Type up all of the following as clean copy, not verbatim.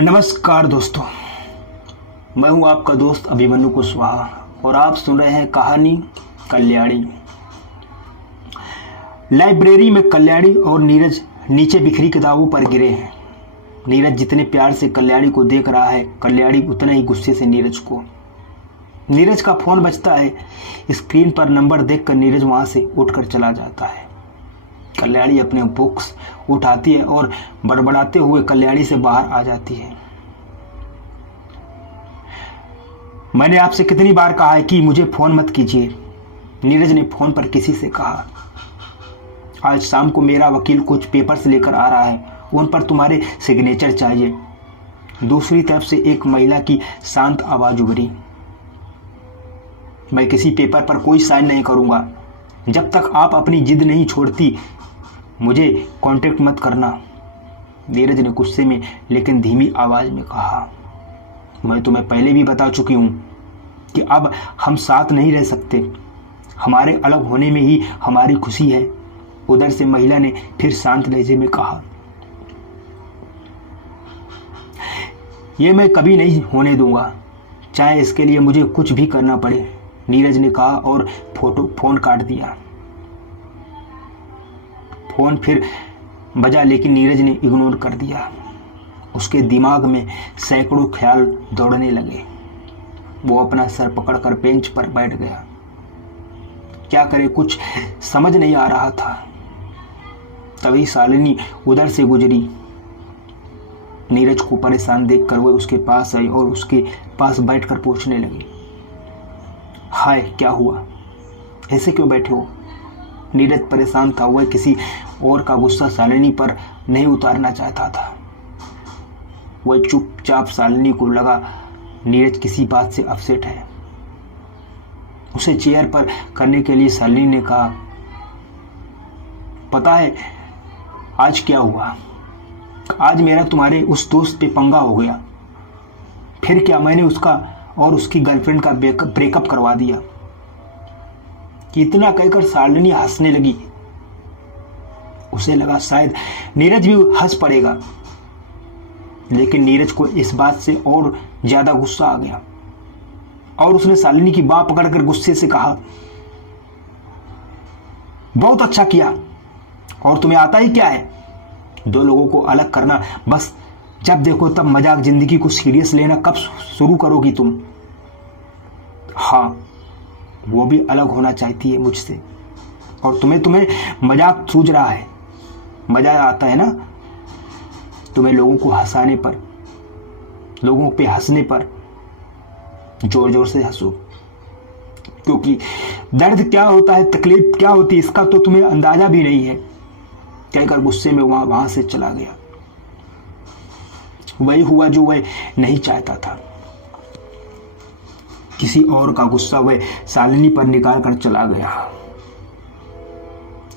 नमस्कार दोस्तों, मैं हूं आपका दोस्त अभिमन्यु कुशवाहा और आप सुन रहे हैं कहानी कल्याणी। लाइब्रेरी में कल्याणी और नीरज नीचे बिखरी किताबों पर गिरे हैं। नीरज जितने प्यार से कल्याणी को देख रहा है, कल्याणी उतना ही गुस्से से नीरज को। नीरज का फोन बजता है। स्क्रीन पर नंबर देखकर नीरज वहां से उठकर चला जाता है। कल्याणी अपने बुक्स उठाती है और बड़बड़ाते हुए कल्याणी से बाहर आ जाती है। मैंने आपसे कितनी बार कहा है कि मुझे फोन मत कीजिए, नीरज ने फोन पर किसी से कहा। आज शाम को मेरा वकील कुछ पेपर्स लेकर आ रहा है, उन पर तुम्हारे सिग्नेचर चाहिए। दूसरी तरफ से एक महिला की शांत आवाज उभरी। मैं किसी पेपर पर कोई साइन नहीं करूंगा जब तक आप अपनी जिद नहीं छोड़ती। मुझे कांटेक्ट मत करना, नीरज ने गुस्से में लेकिन धीमी आवाज में कहा। मैं तुम्हें पहले भी बता चुकी हूं कि अब हम साथ नहीं रह सकते। हमारे अलग होने में ही हमारी खुशी है, उधर से महिला ने फिर शांत लहजे में कहा। यह मैं कभी नहीं होने दूंगा, चाहे इसके लिए मुझे कुछ भी करना पड़े, नीरज ने कहा और फोन काट दिया। फोन फिर बजा लेकिन नीरज ने इग्नोर कर दिया। उसके दिमाग में सैकड़ों ख्याल दौड़ने लगे। वो अपना सर पकड़कर बेंच पर बैठ गया। क्या करे, कुछ समझ नहीं आ रहा था। तभी शालिनी उधर से गुजरी। नीरज को परेशान देखकर वो उसके पास आई और उसके पास बैठकर पूछने लगी, हाय क्या हुआ, ऐसे क्यों बैठे हो? नीरज परेशान था। वह किसी और का गुस्सा शालिनी पर नहीं उतारना चाहता था। वह चुपचाप शालिनी को लगा नीरज किसी बात से अपसेट है। उसे चेयर पर करने के लिए शालिनी ने कहा, पता है आज क्या हुआ? आज मेरा तुम्हारे उस दोस्त पे पंगा हो गया। फिर क्या, मैंने उसका और उसकी गर्लफ्रेंड का ब्रेकअप करवा दिया। इतना कहकर शालिनी हंसने लगी। उसे लगा शायद नीरज भी हंस पड़ेगा, लेकिन नीरज को इस बात से और ज्यादा गुस्सा आ गया और उसने शालिनी की बाह पकड़कर गुस्से से कहा, बहुत अच्छा किया, और तुम्हें आता ही क्या है दो लोगों को अलग करना। बस जब देखो तब मजाक, जिंदगी को सीरियस लेना कब शुरू करोगी तुम? हाँ, वो भी अलग होना चाहती है मुझसे, और तुम्हें मजाक सूझ रहा है। मजा आता है ना तुम्हें लोगों को हंसाने पर, लोगों पे हंसने पर। जोर जोर से हंसो, क्योंकि दर्द क्या होता है, तकलीफ क्या होती है, इसका तो तुम्हें अंदाजा भी नहीं है, कहकर गुस्से में वहां से चला गया। वही हुआ जो वह नहीं चाहता था। किसी और का गुस्सा वह शालिनी पर निकाल कर चला गया।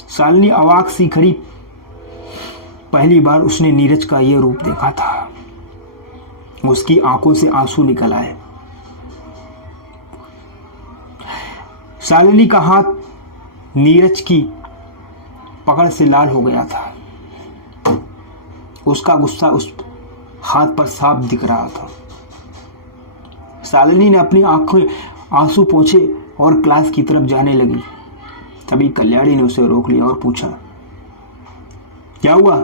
शालिनी अवाक सी खड़ी। पहली बार उसने नीरज का यह रूप देखा था। उसकी आंखों से आंसू निकल आए। शालिनी का हाथ नीरज की पकड़ से लाल हो गया था। उसका गुस्सा उस हाथ पर साफ दिख रहा था। शालिनी ने अपनी आंखों आंसू पोंछे और क्लास की तरफ जाने लगी। तभी कल्याणी ने उसे रोक लिया और पूछा, क्या हुआ?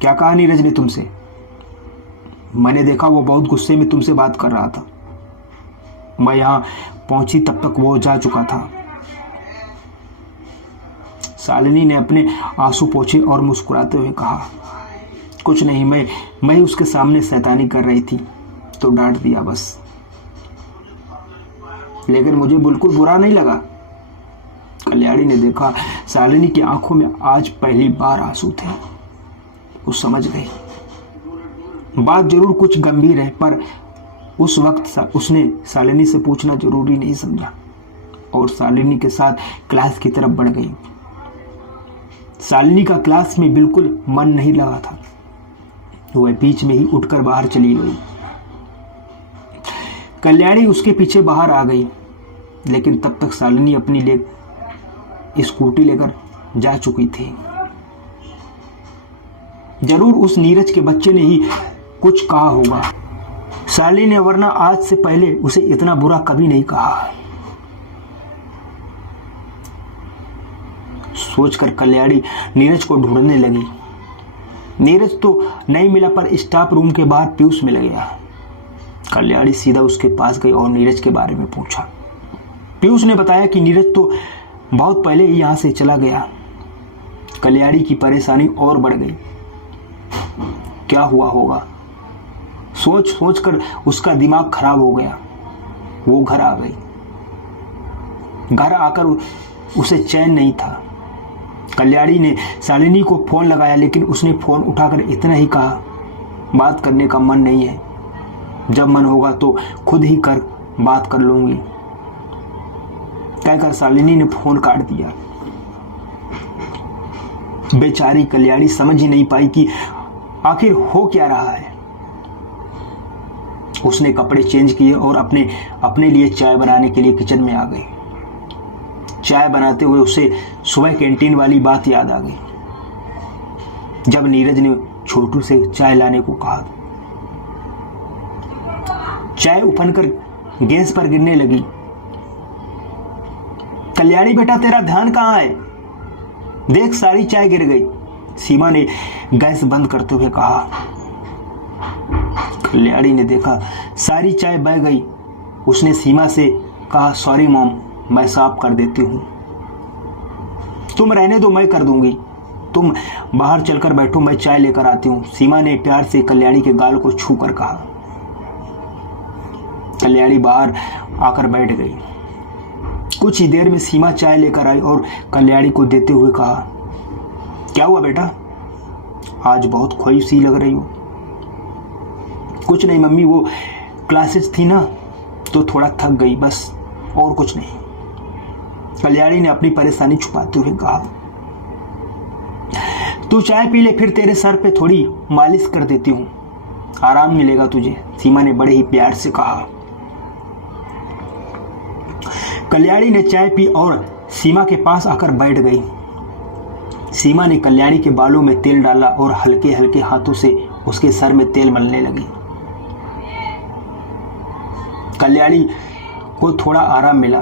क्या कहा नीरज ने तुमसे? मैंने देखा वो बहुत गुस्से में तुमसे बात कर रहा था। मैं यहां पहुंची तब तक वो जा चुका था। शालिनी ने अपने आंसू पोंछे और मुस्कुराते हुए कहा, कुछ नहीं, मैं उसके सामने शैतानी कर रही थी तो डांट दिया बस, लेकिन मुझे बिल्कुल बुरा नहीं लगा। कल्याणी ने देखा शालिनी की आंखों में आज पहली बार आंसू थे। वो समझ गई बात जरूर कुछ गंभीर है, पर उस वक्त उसने शालिनी से पूछना जरूरी नहीं समझा और शालिनी के साथ क्लास की तरफ बढ़ गई। शालिनी का क्लास में बिल्कुल मन नहीं लगा था। वह बीच में ही उठकर बाहर चली गई। कल्याणी उसके पीछे बाहर आ गई, लेकिन तब तक शालिनी अपनी स्कूटी लेकर जा चुकी थी। जरूर उस नीरज के बच्चे ने ही कुछ कहा होगा शालिनी ने, वरना आज से पहले उसे इतना बुरा कभी नहीं कहा। सोचकर कल्याणी नीरज को ढूंढने लगी। नीरज तो नहीं मिला, पर स्टाफ रूम के बाहर पीयूष मिल गया। कल्याणी सीधा उसके पास गई और नीरज के बारे में पूछा। पीयूष ने बताया कि नीरज तो बहुत पहले ही यहां से चला गया। कल्याणी की परेशानी और बढ़ गई। क्या हुआ होगा सोच सोच कर उसका दिमाग खराब हो गया। वो घर आ गई। घर आकर उसे चैन नहीं था। कल्याणी ने शालिनी को फोन लगाया, लेकिन उसने फोन उठाकर इतना ही कहा, बात करने का मन नहीं है, जब मन होगा तो खुद ही कर बात कर लूंगी। कहकर शालिनी ने फोन काट दिया। बेचारी कल्याणी समझ ही नहीं पाई कि आखिर हो क्या रहा है। उसने कपड़े चेंज किए और अपने लिए चाय बनाने के लिए किचन में आ गई। चाय बनाते हुए उसे सुबह कैंटीन वाली बात याद आ गई, जब नीरज ने छोटू से चाय लाने को कहा। चाय उफनकर गैस पर गिरने लगी। कल्याणी बेटा तेरा ध्यान कहां है? देख सारी चाय गिर गई, सीमा ने गैस बंद करते हुए कहा। कल्याणी ने देखा सारी चाय बह गई। उसने सीमा से कहा, सॉरी मॉम, मैं साफ कर देती हूं। तुम रहने दो, मैं कर दूंगी। तुम बाहर चलकर बैठो, मैं चाय लेकर आती हूं, सीमा ने प्यार से कल्याणी के गाल को छू कर कहा। कल्याणी बाहर आकर बैठ गई। कुछ ही देर में सीमा चाय लेकर आई और कल्याणी को देते हुए कहा, क्या हुआ बेटा, आज बहुत खोई सी लग रही हो? कुछ नहीं मम्मी, वो क्लासेस थी ना तो थोड़ा थक गई, बस और कुछ नहीं। कल्याणी ने अपनी परेशानी छुपाते हुए कहा। तू चाय पी ले, फिर तेरे सर पे थोड़ी मालिश कर देती हूं, आराम मिलेगा तुझे, सीमा ने बड़े ही प्यार से कहा। कल्याणी ने चाय पी और सीमा के पास आकर बैठ गई। सीमा ने कल्याणी के बालों में तेल डाला और हल्के हल्के हाथों से उसके सर में तेल मलने लगी। कल्याणी को थोड़ा आराम मिला।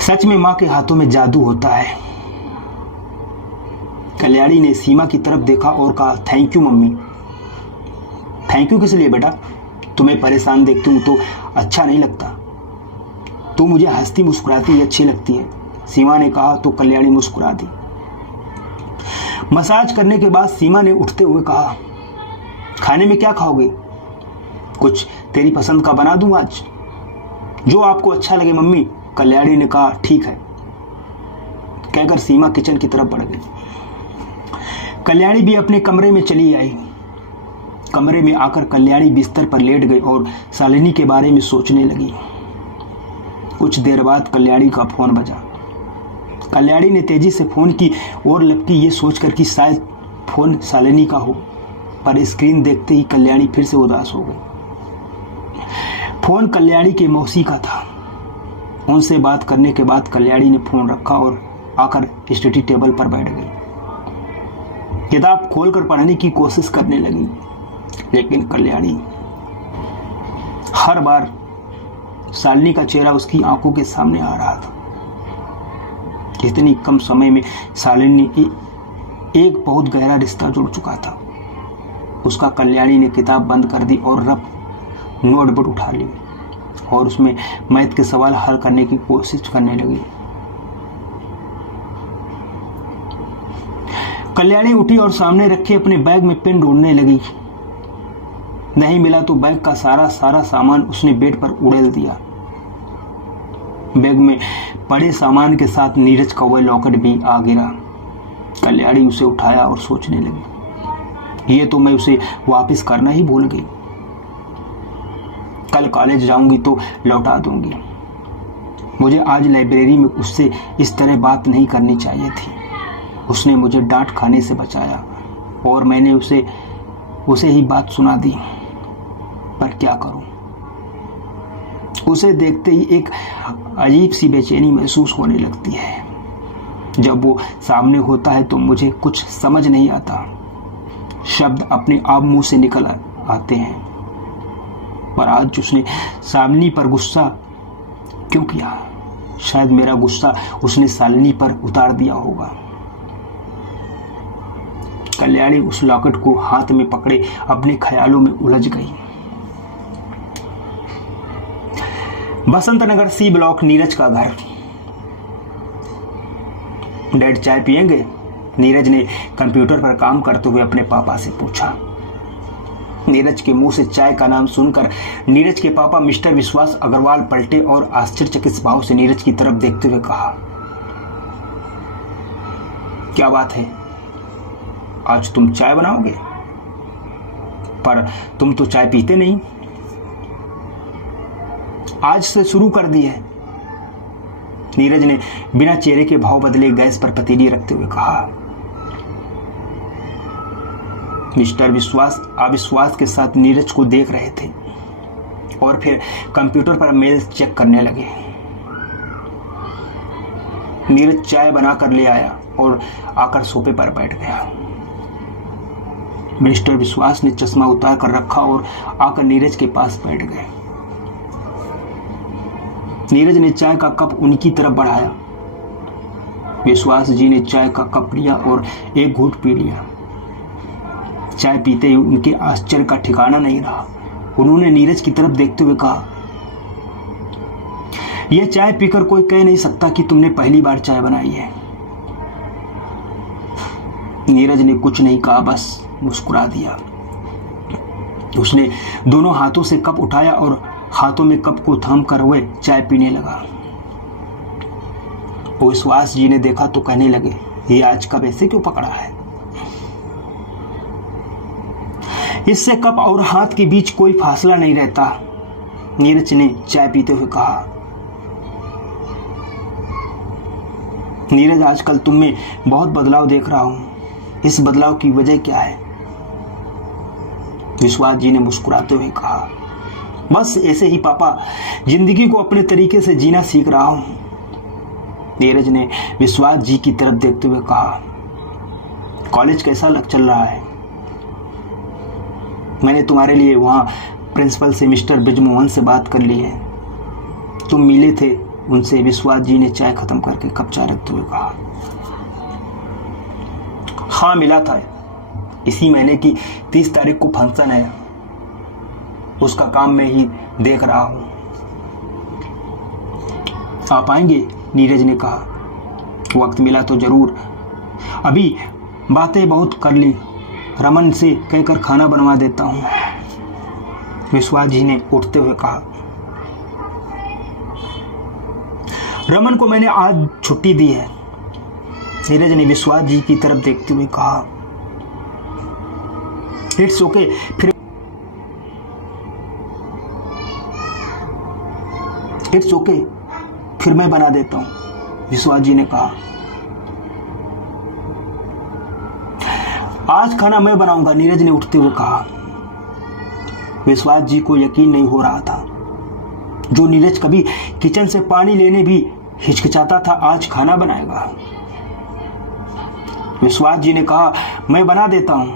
सच में मां के हाथों में जादू होता है। कल्याणी ने सीमा की तरफ देखा और कहा, thank you mummy. Thank you किस लिए बेटा? तुम्हें परेशान देखती हूं तो अच्छा नहीं लगता। तू मुझे हंसती मुस्कुराती अच्छी लगती है, सीमा ने कहा तो कल्याणी मुस्कुरा दी। मसाज करने के बाद सीमा ने उठते हुए कहा, खाने में क्या खाओगे? कुछ तेरी पसंद का बना दूं आज? जो आपको अच्छा लगे मम्मी, कल्याणी ने कहा। ठीक है, कहकर सीमा किचन की तरफ बढ़ गई। कल्याणी भी अपने कमरे में चली आई। कमरे में आकर कल्याणी बिस्तर पर लेट गई और शालिनी के बारे में सोचने लगी। कुछ देर बाद कल्याणी का फोन बजा। कल्याणी ने तेजी से फोन की और लपकी, ये सोचकर कि शायद फोन शालिनी का हो, पर स्क्रीन देखते ही कल्याणी फिर से उदास हो गई। फोन कल्याणी के मौसी का था। उनसे बात करने के बाद कल्याणी ने फोन रखा और आकर स्टडी टेबल पर बैठ गई। किताब खोलकर पढ़ने की कोशिश करने लगी, लेकिन कल्याणी हर बार शालिनी का चेहरा उसकी आंखों के सामने आ रहा था। इतनी कम समय में शालिनी एक बहुत गहरा रिश्ता जुड़ चुका था उसका। कल्याणी ने किताब बंद कर दी और रफ नोटबुक उठा ली और उसमें मैथ के सवाल हल करने की कोशिश करने लगी। कल्याणी उठी और सामने रखे अपने बैग में पेन ढूंढने लगी। नहीं मिला तो बैग का सारा सामान उसने बेड पर उड़ेल दिया। बैग में पड़े सामान के साथ नीरज का वह लॉकेट भी आ गिरा। कल्याणी उसे उठाया और सोचने लगी, ये तो मैं उसे वापस करना ही भूल गई। कल कॉलेज जाऊंगी तो लौटा दूंगी। मुझे आज लाइब्रेरी में उससे इस तरह बात नहीं करनी चाहिए थी। उसने मुझे डांट खाने से बचाया और मैंने उसे ही बात सुना दी। पर क्या करूं? उसे देखते ही एक अजीब सी बेचैनी महसूस होने लगती है। जब वो सामने होता है तो मुझे कुछ समझ नहीं आता, शब्द अपने आप मुंह से निकल आते हैं। पर आज उसने शालिनी पर गुस्सा क्यों किया? शायद मेरा गुस्सा उसने शालिनी पर उतार दिया होगा। कल्याणी उस लॉकेट को हाथ में पकड़े अपने ख्यालों में उलझ गई। बसंत नगर सी ब्लॉक, नीरज का घर। डैड चाय पिएंगे? नीरज ने कंप्यूटर पर काम करते हुए अपने पापा से पूछा। नीरज के मुंह से चाय का नाम सुनकर नीरज के पापा मिस्टर विश्वास अग्रवाल पलटे और आश्चर्यचकित भाव से नीरज की तरफ देखते हुए कहा, क्या बात है, आज तुम चाय बनाओगे? पर तुम तो चाय पीते नहीं। आज से शुरू कर दी है, नीरज ने बिना चेहरे के भाव बदले गैस पर पतीली रखते हुए कहा। मिस्टर विश्वास अविश्वास के साथ नीरज को देख रहे थे और फिर कंप्यूटर पर मेल चेक करने लगे। नीरज चाय बनाकर ले आया और आकर सोफे पर बैठ गया। मिस्टर विश्वास ने चश्मा उतार कर रखा और आकर नीरज के पास बैठ गए। नीरज ने चाय का कप उनकी तरफ बढ़ाया। विश्वास जी ने चाय का कप लिया और एक घूंट पी लिया। चाय पीते ही उनके आश्चर्य का ठिकाना नहीं रहा। उन्होंने नीरज की तरफ देखते हुए कहा, यह चाय पीकर कोई कह नहीं सकता कि तुमने पहली बार चाय बनाई है। नीरज ने कुछ नहीं कहा, बस मुस्कुरा दिया। उसने दोनों हाथों से कप उठाया और हाथों में कप को थाम कर हुए चाय पीने लगा। विश्वास जी ने देखा तो कहने लगे, ये आज कप ऐसे क्यों पकड़ा है? इससे कप और हाथ के बीच कोई फासला नहीं रहता, नीरज ने चाय पीते हुए कहा। नीरज, आजकल तुम में बहुत बदलाव देख रहा हूं, इस बदलाव की वजह क्या है? विश्वास जी ने मुस्कुराते हुए कहा, बस ऐसे ही पापा, जिंदगी को अपने तरीके से जीना सीख रहा हूं। नीरज ने विश्वास जी की तरफ देखते हुए कहा, कॉलेज कैसा चल रहा है? मैंने तुम्हारे लिए वहां प्रिंसिपल से मिस्टर ब्रिजमोहन से बात कर ली है। तुम मिले थे उनसे? विश्वास जी ने चाय खत्म करके कप चाय रखते हुए कहा। हाँ, मिला था। इसी महीने की 30 तारीख को फंक्शन है, उसका काम मैं ही देख रहा हूं। आप आएंगे? नीरज ने कहा। वक्त मिला तो जरूर। अभी बातें बहुत कर ली, रमन से कहकर खाना बनवा देता हूं, विश्वास जी ने उठते हुए कहा। रमन को मैंने आज छुट्टी दी है, नीरज ने विश्वास जी की तरफ देखते हुए कहा। इट्स ओके, फिर मैं बना देता हूं, विश्वास जी ने कहा। आज खाना मैं बनाऊंगा, नीरज ने उठते हुए कहा। विश्वास जी को यकीन नहीं हो रहा था। जो नीरज कभी किचन से पानी लेने भी हिचकिचाता था, आज खाना बनाएगा। विश्वास जी ने कहा, मैं बना देता हूं,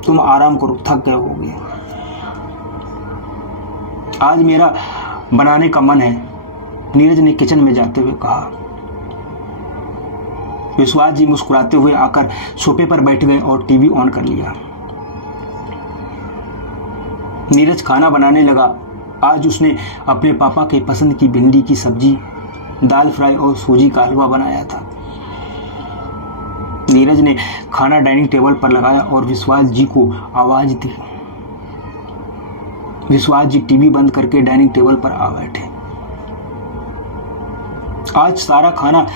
तुम आराम करो, थक गए होगे। आज मेरा बनाने का मन है, नीरज ने किचन में जाते हुए कहा। विश्वास जी मुस्कुराते हुए आकर सोफे पर बैठ गए और टीवी ऑन कर लिया। नीरज खाना बनाने लगा। आज उसने अपने पापा के पसंद की भिंडी की सब्जी, दाल फ्राई और सूजी का हलवा बनाया था। नीरज ने खाना डाइनिंग टेबल पर लगाया और विश्वास जी को आवाज दी। विश्वास जी टीवी बंद करके डाइनिंग टेबल पर आ बैठे। आज सारा खाना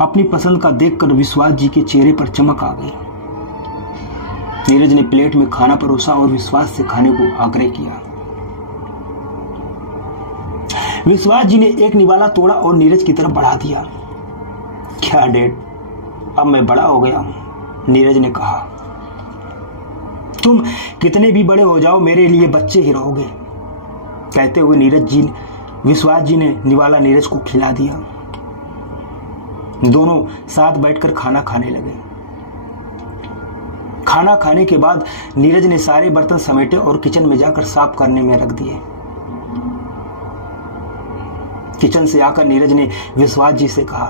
अपनी पसंद का देखकर विश्वास जी के चेहरे पर चमक आ गई। नीरज ने प्लेट में खाना परोसा और विश्वास से खाने को आग्रह किया। विश्वास जी ने एक निवाला तोड़ा और नीरज की तरफ बढ़ा दिया। क्या डैड, अब मैं बड़ा हो गया हूं, नीरज ने कहा। तुम कितने भी बड़े हो जाओ, मेरे लिए बच्चे ही रहोगे, कहते हुए विश्वास जी ने निवाला नीरज को खिला दिया। दोनों साथ बैठकर खाना खाने लगे। खाना खाने के बाद नीरज ने सारे बर्तन समेटे और किचन में जाकर साफ करने में रख दिए। किचन से आकर नीरज ने विश्वास जी से कहा,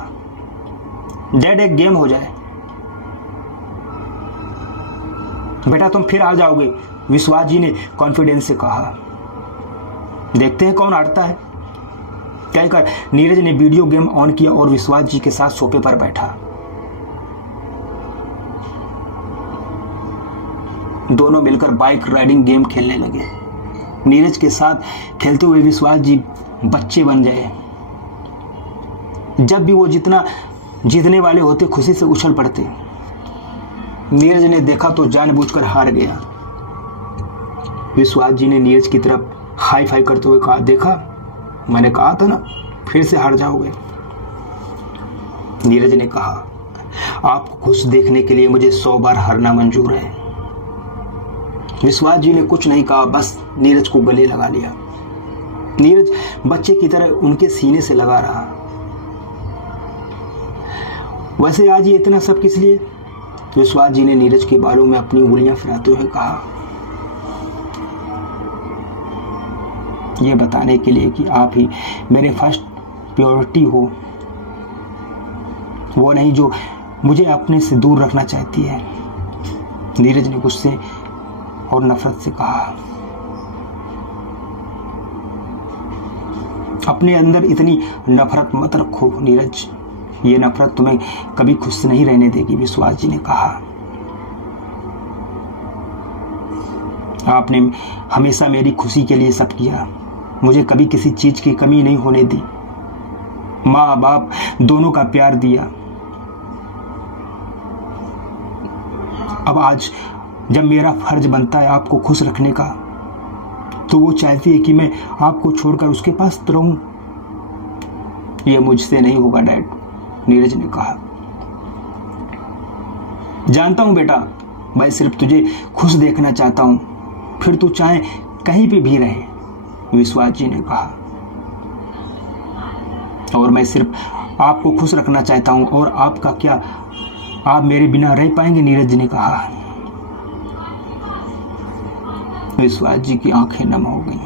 डैड एक गेम हो जाए। बेटा तुम फिर आ जाओगे, विश्वास जी ने कॉन्फिडेंस से कहा। देखते हैं कौन हारता है, कहकर नीरज ने वीडियो गेम ऑन किया और विश्वास जी के साथ सोफे पर बैठा। दोनों मिलकर बाइक राइडिंग गेम खेलने लगे। नीरज के साथ खेलते हुए विश्वास जी बच्चे बन गए। जब भी वो जीतने वाले होते खुशी से उछल पड़ते। नीरज ने देखा तो जानबूझकर हार गया। विश्वास जी ने नीरज की तरफ हाई फाई करते हुए कहा, देखा मैंने कहा था ना फिर से हार जाओगे। नीरज ने कहा, आपको खुश देखने के लिए मुझे 100 बार हारना मंजूर है। विश्वास जी ने कुछ नहीं कहा, बस नीरज को गले लगा लिया। नीरज बच्चे की तरह उनके सीने से लगा रहा। वैसे आज ये इतना सब किस लिए? विश्वास जी ने नीरज के बालों में अपनी उंगलियां फिराते हुए कहा, यह बताने के लिए कि आप ही मेरे फर्स्ट प्रायोरिटी हो, वो नहीं जो मुझे अपने से दूर रखना चाहती है। नीरज ने गुस्से और नफरत से कहा, अपने अंदर इतनी नफरत मत रखो नीरज, ये नफरत तुम्हें कभी खुश नहीं रहने देगी। विश्वास जी ने कहा, आपने हमेशा मेरी खुशी के लिए सब किया, मुझे कभी किसी चीज की कमी नहीं होने दी। माँ बाप दोनों का प्यार दिया। अब आज जब मेरा फर्ज बनता है आपको खुश रखने का, तो वो चाहती है कि मैं आपको छोड़कर उसके पास रहूं। यह मुझसे नहीं होगा डैड, नीरज ने कहा। जानता हूं बेटा, मैं सिर्फ तुझे खुश देखना चाहता हूं, फिर तू चाहे कहीं पे भी रहे, विश्वास जी ने कहा। और मैं सिर्फ आपको खुश रखना चाहता हूं, और आपका क्या, आप मेरे बिना रह पाएंगे, नीरज ने कहा। विश्वास जी की आंखें नम हो गईं।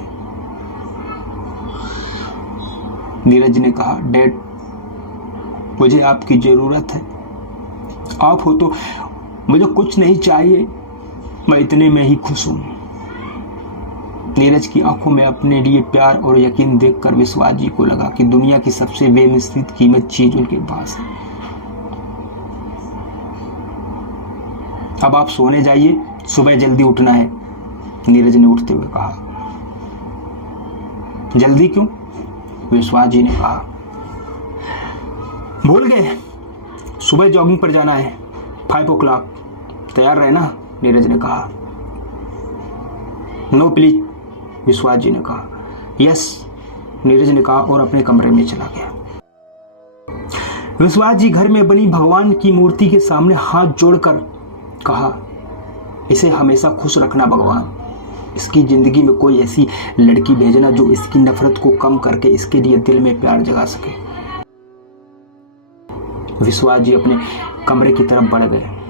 नीरज ने कहा, डैड मुझे आपकी जरूरत है, आप हो तो मुझे कुछ नहीं चाहिए, मैं इतने में ही खुश हूं। नीरज की आंखों में अपने लिए प्यार और यकीन देखकर विश्वास जी को लगा कि दुनिया की सबसे बेमिसलित कीमत चीज उनके पास है। अब आप सोने जाइए, सुबह जल्दी उठना है, नीरज ने उठते हुए कहा। जल्दी क्यों? विश्वास जी ने कहा। भूल गए, सुबह जॉगिंग पर जाना है, 5 o'clock, तैयार रहना, नीरज ने कहा। नो प्लीज, विश्वास जी ने कहा। यस, नीरज ने कहा और अपने कमरे में चला गया। विश्वास जी घर में बनी भगवान की मूर्ति के सामने हाथ जोड़कर कहा, इसे हमेशा खुश रखना भगवान, इसकी जिंदगी में कोई ऐसी लड़की भेजना जो इसकी नफरत को कम करके इसके लिए दिल में प्यार जगा सके। विश्वास जी अपने कमरे की तरफ बढ़ गए।